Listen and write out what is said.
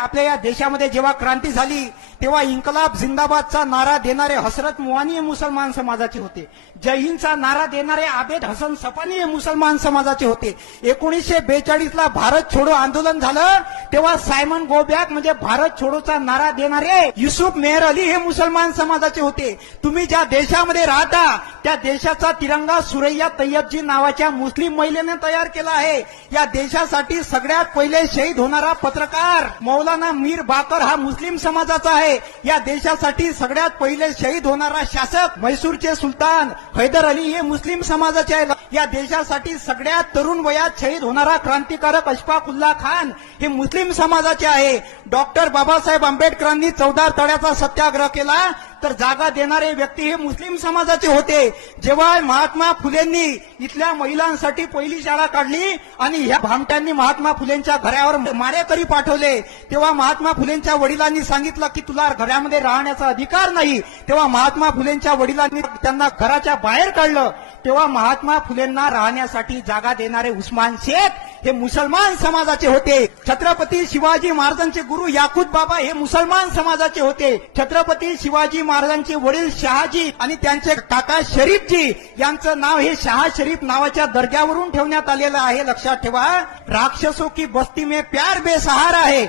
आपल्या या देशामध्ये जेव्हा क्रांती झाली तेव्हा इन्कलाब जिंदाबादचा नारा देणारे हसरत मोहानी हे मुसलमान समाजाचे होते. जय हिंदचा नारा देणारे आबेद हसन सपानी हे मुसलमान समाजाचे होते. 1942ला भारत छोडो आंदोलन झालं तेव्हा सायमन गो बॅक म्हणजे भारत छोडोचा नारा देणारे युसुफ मेहर अली हे मुसलमान समाजाचे होते. तुम्ही ज्या देशामध्ये राहता त्या देशाचा तिरंगा सुरैया तय्यबजी नावाच्या मुस्लिम महिलेने तयार केला आहे. या देशासाठी सगळ्यात पहिले शहीद होणारा पत्रकार मौलाना मीर बाकर हा मुस्लिम समाजाचा आहे. या देशासाठी सगळ्यात पहिले शहीद होणारा शासक म्हैसूरचे सुलतान हैदर अली हे मुस्लिम समाजाचे आहे. या देशासाठी सगळ्यात तरुण वयात शहीद होणारा क्रांतिकारक अशफाकुल्ला खान हे मुस्लिम समाजाचे आहे. डॉक्टर बाबासाहेब आंबेडकरांनी 14 तळ्याचा सत्याग्रह केला तर जागा देणारे व्यक्ती हे मुस्लिम समाजाचे होते. जेव्हा महात्मा फुलेंनी इथल्या महिलांसाठी पहिली शाळा काढली आणि ह्या भामट्यांनी महात्मा फुलेंच्या घरावर मारेकरी पाठवले तेव्हा महात्मा फुलेंच्या वडिलांनी सांगितलं की तुला घरामध्ये राहण्याचा अधिकार नाही. तेव्हा महात्मा फुलेंच्या वडिलांनी त्यांना घराच्या बाहेर काढलं. तेव्हा महात्मा फुलेंना राहण्यासाठी जागा देणारे उस्मान शेख हे मुसलमान समाजाचे होते. छत्रपती शिवाजी महाराजांचे गुरु याकूत बाबा हे मुसलमान समाजाचे होते. छत्रपती शिवाजी महाराजांचे वडील शहाजी आणि त्यांचे काका शरीफजी यांचं नाव हे शहा शरीफ नावाच्या दर्ग्यावरून ठेवण्यात आलेलं आहे. लक्षात ठेवा, राक्षसों की बस्ती में प्यार बेसहारा है.